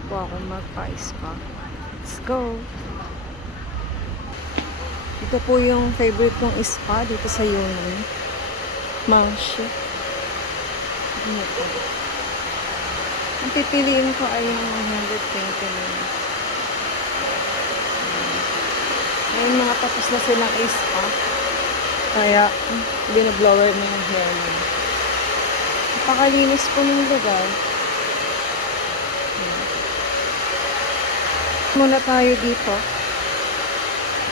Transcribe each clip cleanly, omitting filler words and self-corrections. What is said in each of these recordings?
niyo po ako magpa-spa. Let's go! Ito po yung favorite kong spa dito sa Yunnan. Manshi. Ano po? Ang pipiliin ko ay yung 120 minutes. Ngayon mga tapos na silang spa. Kaya, binablower mo yung hair mo. Napakalinis po ng lugar. Muna tayo dito.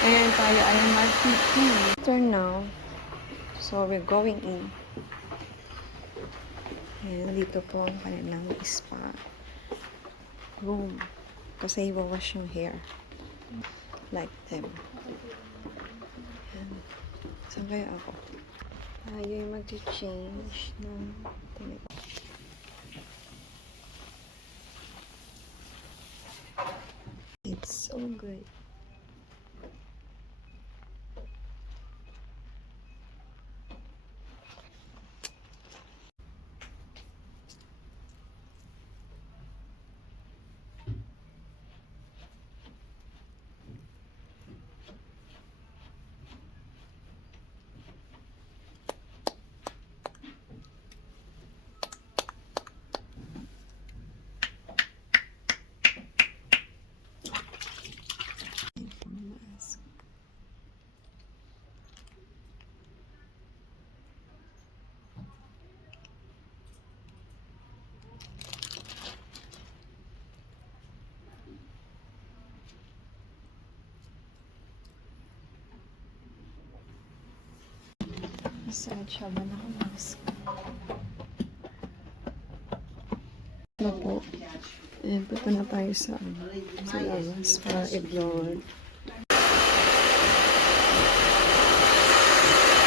And tayo ay mag-tea. Turn now. So, we're going in. Ayan, dito po ang kanilang spa room. Kasi iwawash yung hair. Like them. Ayan. Saan kaya ako? Tayo ay mag-change ng it's so good. Massage habang naka-mask. Ano po? Ayan, punta na tayo sa labas para i-blower.